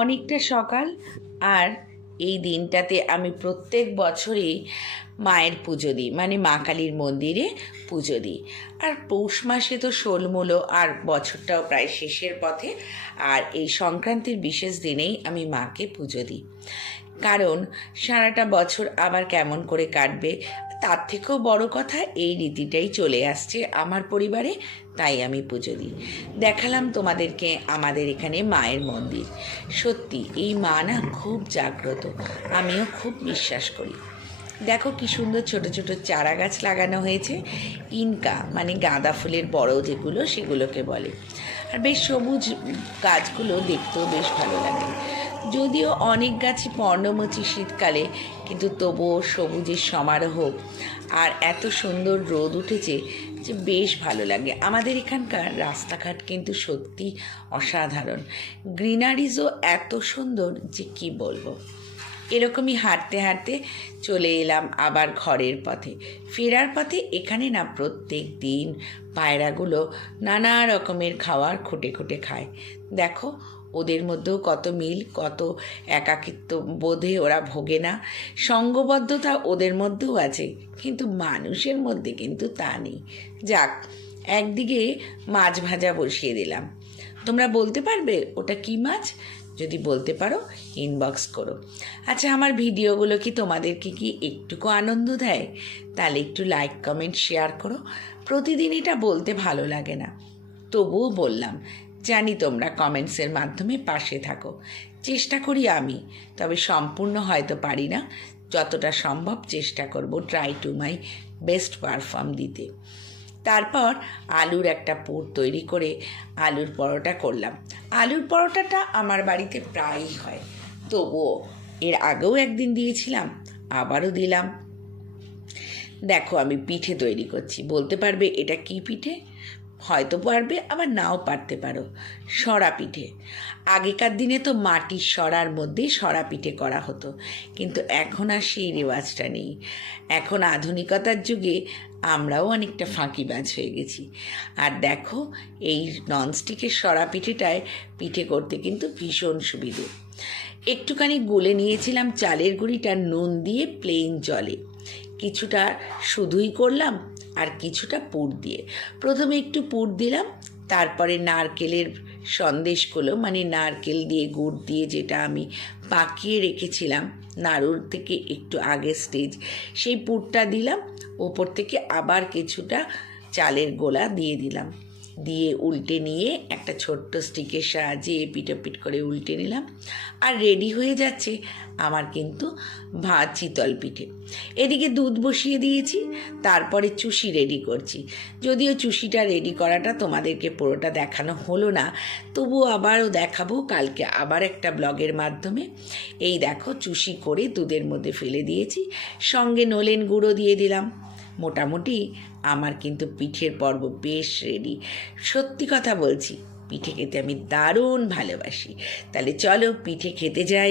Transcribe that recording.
অনেকটা সকাল, আর এই দিনটাতে আমি প্রত্যেক বছরই মায়ের পুজো দিই, মানে মা কালীর মন্দিরে পুজো দিই। আর পৌষ মাসে তো ষোলমূলো, আর বছরটাও প্রায় শেষের পথে। আর এই সংক্রান্তির বিশেষ দিনেই আমি মাকে পুজো দিই, কারণ সারাটা বছর আবার কেমন করে কাটবে, তার থেকেও বড় কথা এই রীতিটাই চলে আসছে আমার পরিবারে, তাই আমি পুজো দিই। দেখালাম তোমাদেরকে আমাদের এখানে মায়ের মন্দির। সত্যি এই মা না খুব জাগ্রত, আমিও খুব বিশ্বাস করি। দেখো কি সুন্দর ছোট ছোট চারা গাছ লাগানো হয়েছে। ইনকা মানে গাঁদা ফুলের বড় যেগুলো, সেগুলোকে বলে। আর বেশ সবুজ গাছগুলো দেখতেও বেশ ভালো লাগে। যদিও অনেক গাছই পর্ণমোচী শীতকালে, কিন্তু তবুও সবুজের সমারোহ আর এত সুন্দর রোদ উঠেছে যে বেশ ভালো লাগে। আমাদের এখানকার রাস্তাঘাট কিন্তু সত্যি অসাধারণ, গ্রিনারিজও এত সুন্দর যে কি বলবো। এরকমই হাঁটতে হাঁটতে চলে এলাম আবার ঘরের পথে। ফেরার পথে এখানে না প্রত্যেক দিন পায়রাগুলো নানা রকমের খাবার খুঁটে খুঁটে খায়। দেখো ওদের মধ্যেও কত মিল, কত একাকিত্ব বোধে ওরা ভোগে না। সঙ্গবদ্ধতা ওদের মধ্যেও আছে, কিন্তু মানুষের মধ্যে কিন্তু তা নেই। যাক, একদিকে মাছ ভাজা বসিয়ে দিলাম। তোমরা বলতে পারবে ওটা কী মাছ? যদি বলতে পারো ইনবক্স করো। আচ্ছা, আমার ভিডিওগুলো কি তোমাদেরকে কি একটুকু আনন্দ দেয়? তাহলে একটু লাইক কমেন্ট শেয়ার করো। প্রতিদিন এটা বলতে ভালো লাগে না, তবুও বললাম। জানি তোমরা কমেন্টসের মাধ্যমে পাশে থাকো। চেষ্টা করি আমি, তবে সম্পূর্ণ হয়তো পারি না। যতটা সম্ভব চেষ্টা করব, try to my best perform দিতে। তারপর আলুর একটা পুর তৈরি করে আলুর পরোটা করলাম। আলুর পরোটাটা আমার বাড়িতে প্রায়ই হয়, তবুও এর আগেও একদিন দিয়েছিলাম, আবারও দিলাম। দেখো আমি পিঠে তৈরি করছি। বলতে পারবে এটা কি পিঠে? হয়তো পারবে, আবার নাও পারতে পারো। সরা পিঠে। আগেকার দিনে তো মাটির সরার মধ্যে সরা পিঠে করা হতো, কিন্তু এখন আর সেই রেওয়াজটা নেই। এখন আধুনিকতার যুগে আমরাও অনেকটা ফাঁকিবাজ হয়ে গেছি। আর দেখো এই ননস্টিকের সরা পিঠেটায় পিঠে করতে কিন্তু ভীষণ সুবিধে। একটুখানি গুলে নিয়েছিলাম চালের গুঁড়িটা নুন দিয়ে প্লেন জলে। কিছুটা শুধুই করলাম, আর কিছুটা পুর দিয়ে। প্রথমে একটু পুর দিলাম, তারপরে নারকেলের সন্দেশগুলো, মানে নারকেল দিয়ে গুড় দিয়ে যেটা আমি পাকিয়ে রেখেছিলাম নাড়ুর থেকে একটু আগের স্টেজ, সেই পুরটা দিলাম। ওপর থেকে আবার কিছুটা চালের গোলা দিয়ে দিলাম, দিয়ে উল্টে নিয়ে একটা ছোট্ট স্টিকের সাহায্যে এপিট করে উল্টে নিলাম। আর রেডি হয়ে যাচ্ছে আমার কিন্তু চিতল পিঠে। এদিকে দুধ বসিয়ে দিয়েছি, তারপরে চুষি রেডি করছি। যদিও চুষিটা রেডি করাটা তোমাদেরকে পুরোটা দেখানো হলো না, তবুও আবারও দেখাবো কালকে আবার একটা ব্লগের মাধ্যমে। এই দেখো চুষি করে দুধের মধ্যে ফেলে দিয়েছি, সঙ্গে নলেন গুঁড়ো দিয়ে দিলাম। মোটামুটি আমার কিন্তু পিঠের পর্ব বেশ রেডি। সত্যি কথা বলছি, পিঠে খেতে আমি দারুণ ভালোবাসি। তাহলে চলো পিঠে খেতে যাই।